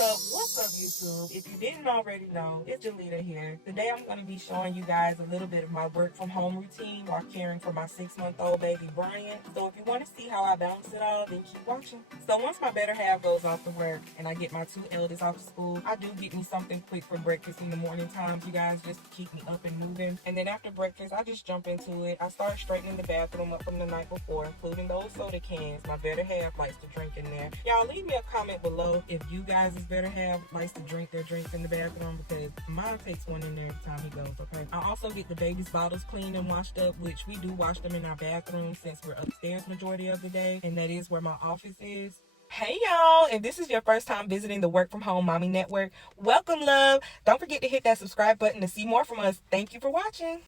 What's up, YouTube? If you didn't already know, it's Jalita here. Today I'm going to be showing you guys a little bit of my work from home routine while caring for my 6-month-old baby Bryant. So if you want to see how I balance it all, then keep watching. So once my better half goes off to work and I get my 2 eldest off to school, I do get me something quick for breakfast in the morning times, you guys, just to keep me up and moving. And then after breakfast, I just jump into it. I start straightening the bathroom up from the night before, including those soda cans my better half likes to drink in there. Y'all leave me a comment below if you guys' better half likes to drink their drinks in the bathroom, because mine takes one in there every time he goes, okay? I also get the baby's bottles cleaned and washed up, which we do wash them in our bathroom since we're upstairs majority of the day, and that is where my office is. Hey y'all, if this is your first time visiting the Work From Home Mommy Network, welcome, love. Don't forget to hit that subscribe button to see more from us. Thank you for watching.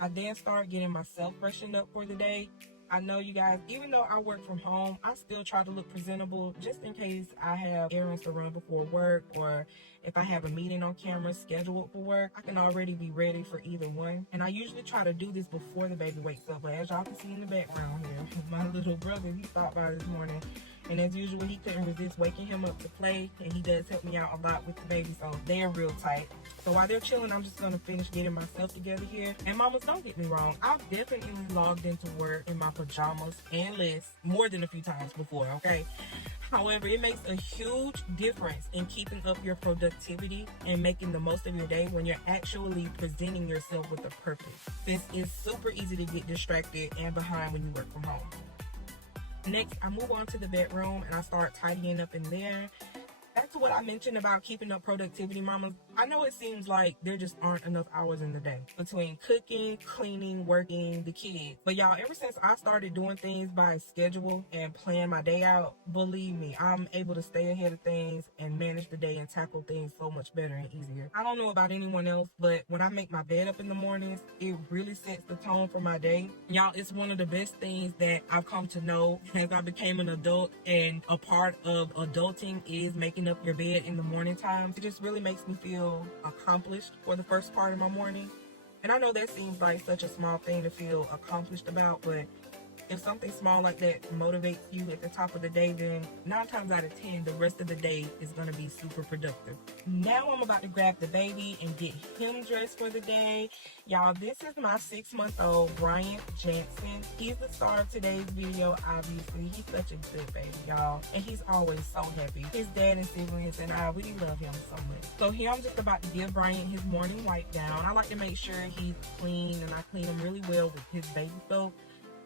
I then start getting myself freshened up for the day. I know you guys, even though I work from home, I still try to look presentable just in case I have errands to run before work, or if I have a meeting on camera scheduled for work, I can already be ready for either one. And I usually try to do this before the baby wakes up, but as y'all can see in the background here, my little brother, he stopped by this morning. And as usual, he couldn't resist waking him up to play, and he does help me out a lot with the baby, so they're real tight. So while they're chilling, I'm just gonna finish getting myself together here. And mamas, don't get me wrong, I've definitely logged into work in my pajamas and less more than a few times before, okay? However, it makes a huge difference in keeping up your productivity and making the most of your day when you're actually presenting yourself with a purpose. This is super easy to get distracted and behind when you work from home. Next, I move on to the bedroom and I start tidying up in there. Back to what I mentioned about keeping up productivity, mamas. I know it seems like there just aren't enough hours in the day between cooking, cleaning, working, the kids. But y'all, ever since I started doing things by schedule and plan my day out, believe me, I'm able to stay ahead of things and manage the day and tackle things so much better and easier. I don't know about anyone else, but when I make my bed up in the mornings, it really sets the tone for my day. Y'all, it's one of the best things that I've come to know as I became an adult, and a part of adulting is making up your bed in the morning times. It just really makes me feel accomplished for the first part of my morning. And I know that seems like such a small thing to feel accomplished about, but if something small like that motivates you at the top of the day, then 9 times out of 10, the rest of the day is going to be super productive. Now I'm about to grab the baby and get him dressed for the day. Y'all, this is my 6-month-old Bryant Jansen. He's the star of today's video, obviously. He's such a good baby, y'all. And he's always so happy. His dad and siblings and I, we love him so much. So here I'm just about to give Bryant his morning wipe down. I like to make sure he's clean, and I clean him really well with his baby soap,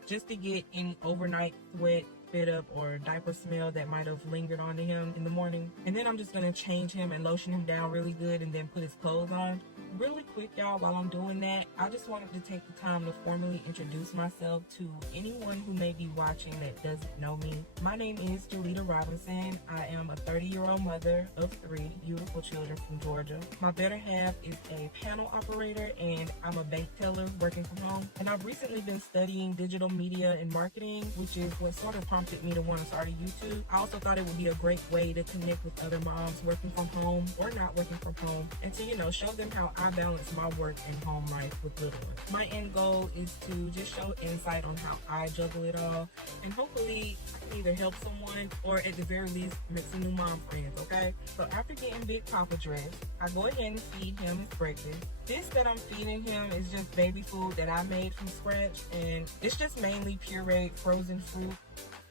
just to get any overnight sweat, spit up, or diaper smell that might have lingered onto him in the morning. And then I'm just going to change him and lotion him down really good and then put his clothes on. Really quick, y'all, while I'm doing that, I just wanted to take the time to formally introduce myself to anyone who may be watching that doesn't know me. My name is Jalita Robinson. I am a 30-year-old mother of 3 beautiful children from Georgia. My better half is a panel operator, and I'm a bank teller working from home. And I've recently been studying digital media and marketing, which is what sort of prompted me to want to start a YouTube. I also thought it would be a great way to connect with other moms working from home or not working from home, and to, show them how I balance my work and home life with little ones. My end goal is to just show insight on how I juggle it all, and hopefully I can either help someone or at the very least make some new mom friends, okay? So after getting Big Papa dressed, I go ahead and feed him his breakfast. This that I'm feeding him is just baby food that I made from scratch, and it's just mainly pureed frozen fruit,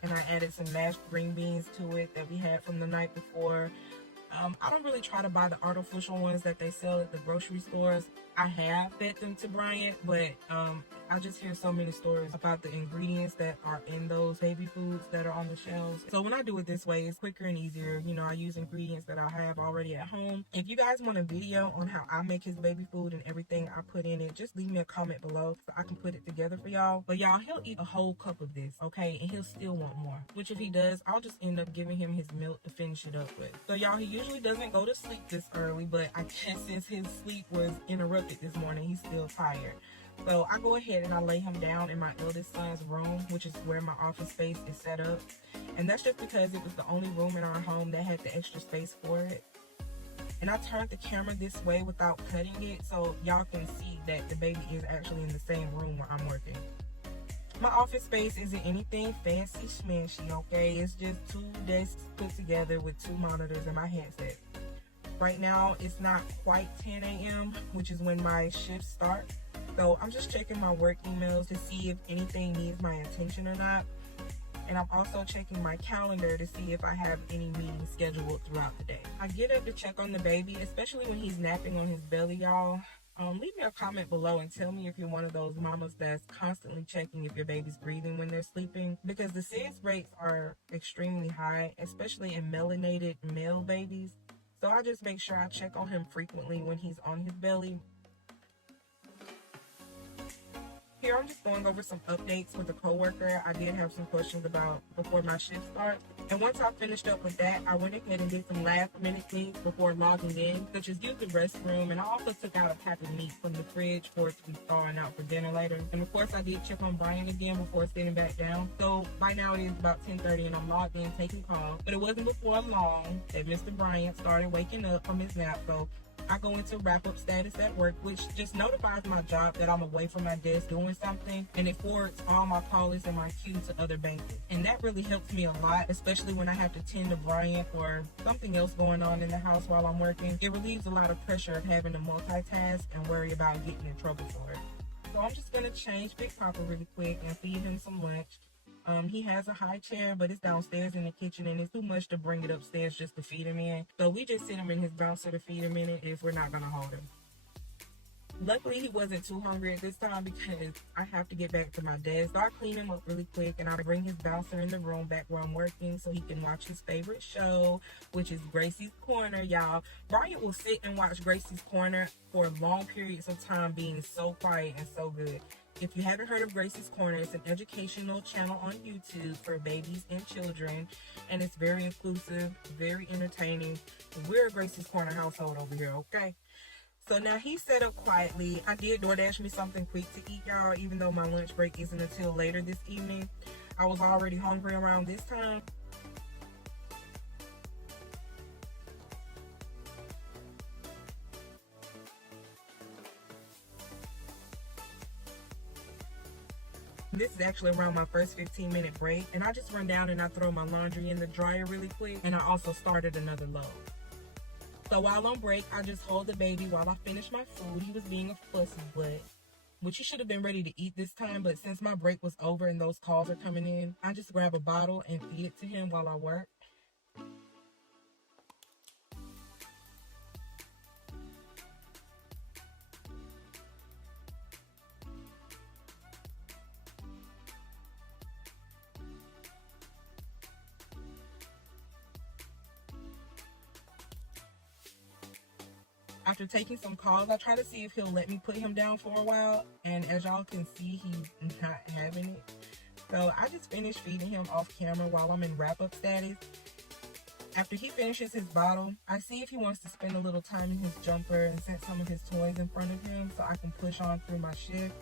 and I added some mashed green beans to it that we had from the night before. I don't really try to buy the artificial ones that they sell at the grocery stores. I have fed them to Bryant, but I just hear so many stories about the ingredients that are in those baby foods that are on the shelves. So when I do it this way, it's quicker and easier. I use ingredients that I have already at home. If you guys want a video on how I make his baby food and everything I put in it, just leave me a comment below so I can put it together for y'all. But y'all, he'll eat a whole cup of this, okay? And he'll still want more, which if he does, I'll just end up giving him his milk to finish it up with. So y'all, he usually doesn't go to sleep this early, but I guess since his sleep was interrupted this morning, he's still tired. So I go ahead and I lay him down in my eldest son's room, which is where my office space is set up. And that's just because it was the only room in our home that had the extra space for it. And I turned the camera this way without cutting it, so y'all can see that the baby is actually in the same room where I'm working. My office space isn't anything fancy schmancy, okay? It's just 2 desks put together with 2 monitors and my headset. Right now, it's not quite 10 a.m., which is when my shift starts. So I'm just checking my work emails to see if anything needs my attention or not. And I'm also checking my calendar to see if I have any meetings scheduled throughout the day. I get up to check on the baby, especially when he's napping on his belly, y'all. Leave me a comment below and tell me if you're one of those mamas that's constantly checking if your baby's breathing when they're sleeping, because the SIDS rates are extremely high, especially in melanated male babies. So I just make sure I check on him frequently when he's on his belly. Here I'm just going over some updates with a coworker I did have some questions about before my shift starts. And once I finished up with that, I went ahead and did some last minute things before logging in, such as use the restroom, and I also took out a pack of meat from the fridge for it to be thawing out for dinner later. And of course I did check on Bryant again before sitting back down. So by now it is about 10:30 and I'm logged in taking calls. But it wasn't before long that Mr. Bryant started waking up from his nap. So I go into wrap-up status at work, which just notifies my job that I'm away from my desk doing something, and it forwards all my callers and my queue to other bankers. And that really helps me a lot, especially when I have to tend to Bryant or something else going on in the house while I'm working. It relieves a lot of pressure of having to multitask and worry about getting in trouble for it. So I'm just gonna change Big Papa really quick and feed him some lunch. He has a high chair, but it's downstairs in the kitchen, and it's too much to bring it upstairs just to feed him in. So we just sit him in his bouncer to feed him in it if we're not gonna hold him. Luckily, he wasn't too hungry at this time because I have to get back to my desk. So I clean him up really quick, and I bring his bouncer in the room back where I'm working so he can watch his favorite show, which is Gracie's Corner, y'all. Bryant will sit and watch Gracie's Corner for long periods of time, being so quiet and so good. If you haven't heard of Gracie's Corner, it's an educational channel on YouTube for babies and children, and it's very inclusive, very entertaining. We're a Gracie's Corner household over here, okay? So now he's set up quietly. I did DoorDash me something quick to eat, y'all, even though my lunch break isn't until later this evening. I was already hungry around this time. This is actually around my first 15-minute break, and I just run down and I throw my laundry in the dryer really quick, and I also started another load. So while on break, I just hold the baby while I finish my food. He was being a fussy butt, which he should have been ready to eat this time, but since my break was over and those calls are coming in, I just grab a bottle and feed it to him while I work. After taking some calls, I try to see if he'll let me put him down for a while, and as y'all can see, he's not having it. So I just finished feeding him off camera while I'm in wrap-up status. After he finishes his bottle, I see if he wants to spend a little time in his jumper and set some of his toys in front of him so I can push on through my shift.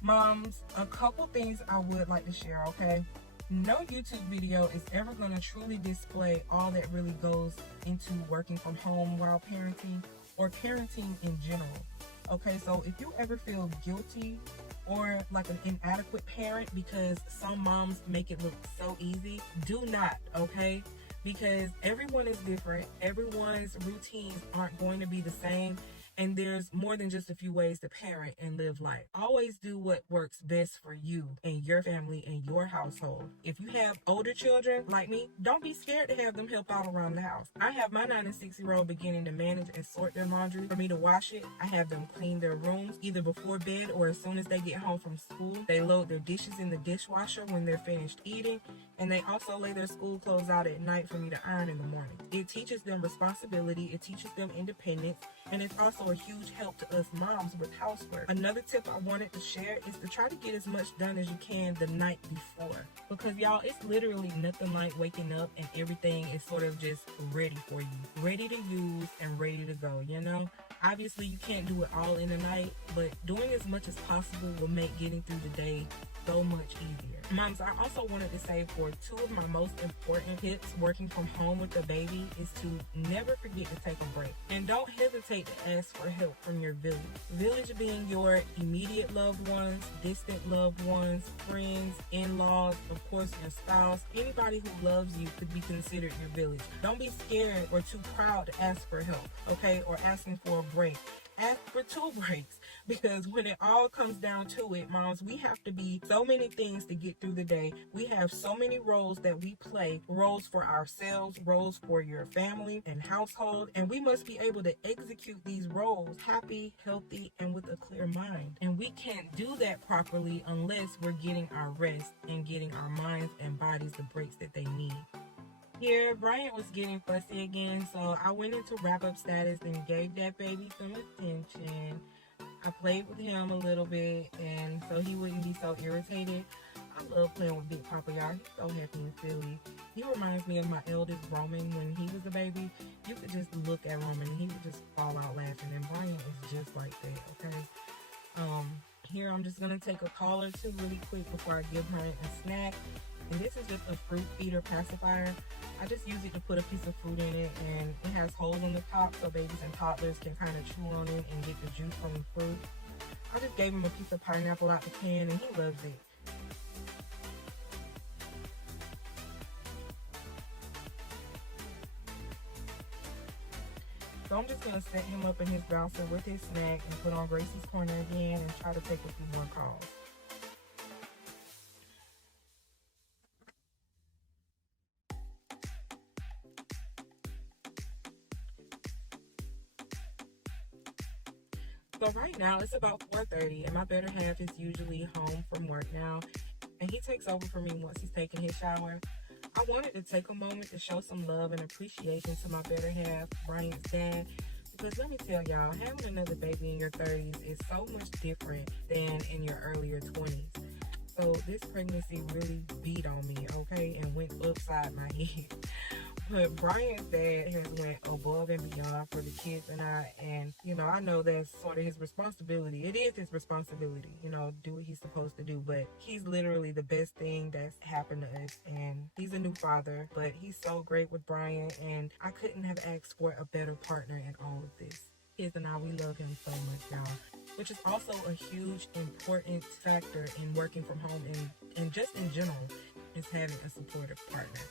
Moms, a couple things I would like to share, okay? No YouTube video is ever going to truly display all that really goes into working from home while parenting or parenting in general. Okay, so if you ever feel guilty or like an inadequate parent because some moms make it look so easy, do not, okay? Because everyone is different. Everyone's routines aren't going to be the same. And there's more than just a few ways to parent and live life. Always do what works best for you and your family and your household. If you have older children like me, don't be scared to have them help out around the house. I have my 9 and 6-year-old beginning to manage and sort their laundry for me to wash it. I have them clean their rooms either before bed or as soon as they get home from school. They load their dishes in the dishwasher when they're finished eating, and they also lay their school clothes out at night for me to iron in the morning. It teaches them responsibility, it teaches them independence, and it's also a huge help to us moms with housework. Another tip I wanted to share is to try to get as much done as you can the night before. Because y'all, it's literally nothing like waking up and everything is sort of just ready for you. Ready to use and ready to go, you know? Obviously, you can't do it all in a night, but doing as much as possible will make getting through the day so much easier. Moms, I also wanted to say for two of my most important tips working from home with a baby is to never forget to take a break. And don't hesitate to ask for help from your village. Village being your immediate loved ones, distant loved ones, friends, in-laws, of course your spouse, anybody who loves you could be considered your village. Don't be scared or too proud to ask for help, okay, or asking for a break. Ask for 2 breaks, because when it all comes down to it, moms, we have to be so many things to get through the day. We have so many roles that we play, roles for ourselves, roles for your family and household, and we must be able to execute these roles happy, healthy, and with a clear mind. And we can't do that properly unless we're getting our rest and getting our minds and bodies the breaks that they need. Here, Bryant was getting fussy again, so I went into wrap-up status and gave that baby some attention. I played with him a little bit, and so he wouldn't be so irritated. I love playing with Big Papa, y'all. He's so happy and silly. He reminds me of my eldest, Roman, when he was a baby. You could just look at Roman, and he would just fall out laughing, and Bryant is just like that, okay? Here, I'm just going to take a call or two really quick before I give Bryant a snack. And this is just a fruit feeder pacifier. I just use it to put a piece of fruit in it, and it has holes in the top so babies and toddlers can kind of chew on it and get the juice from the fruit. I just gave him a piece of pineapple out the can, and he loves it. So I'm just going to set him up in his bouncer with his snack and put on Gracie's Corner again and try to take a few more calls. So right now it's about 4:30 and my better half is usually home from work now, and he takes over for me once he's taken his shower. I wanted to take a moment to show some love and appreciation to my better half, Bryant's dad, because let me tell y'all, having another baby in your 30s is so much different than in your earlier 20s. So this pregnancy really beat on me, okay, and went upside my head. But Bryant's dad has went above and beyond for the kids and and I know that's sort of his responsibility. It is his responsibility, do what he's supposed to do. But he's literally the best thing that's happened to us, and he's a new father. But he's so great with Bryant, and I couldn't have asked for a better partner in all of this. Kids and we love him so much, y'all. Which is also a huge, important factor in working from home and just in general, is having a supportive partner.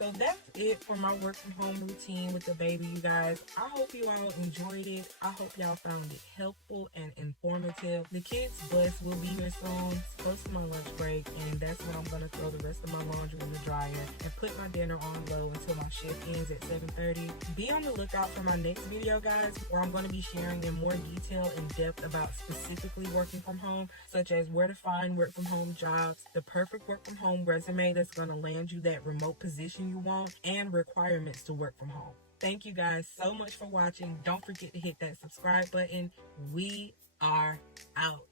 So that's it for my work from home routine with the baby, you guys. I hope you all enjoyed it. I hope y'all found it helpful and informative. The kids' bus will be here soon. It's close to my lunch break, and that's when I'm going to throw the rest of my laundry in the dryer and put my dinner on low until my shift ends at 7:30. Be on the lookout for my next video, guys, where I'm going to be sharing in more detail and depth about specifically working from home, such as where to find work from home jobs, the perfect work from home resume that's going to land you that remote position you want, and requirements to work from home. Thank you guys so much for watching. Don't forget to hit that subscribe button. We are out.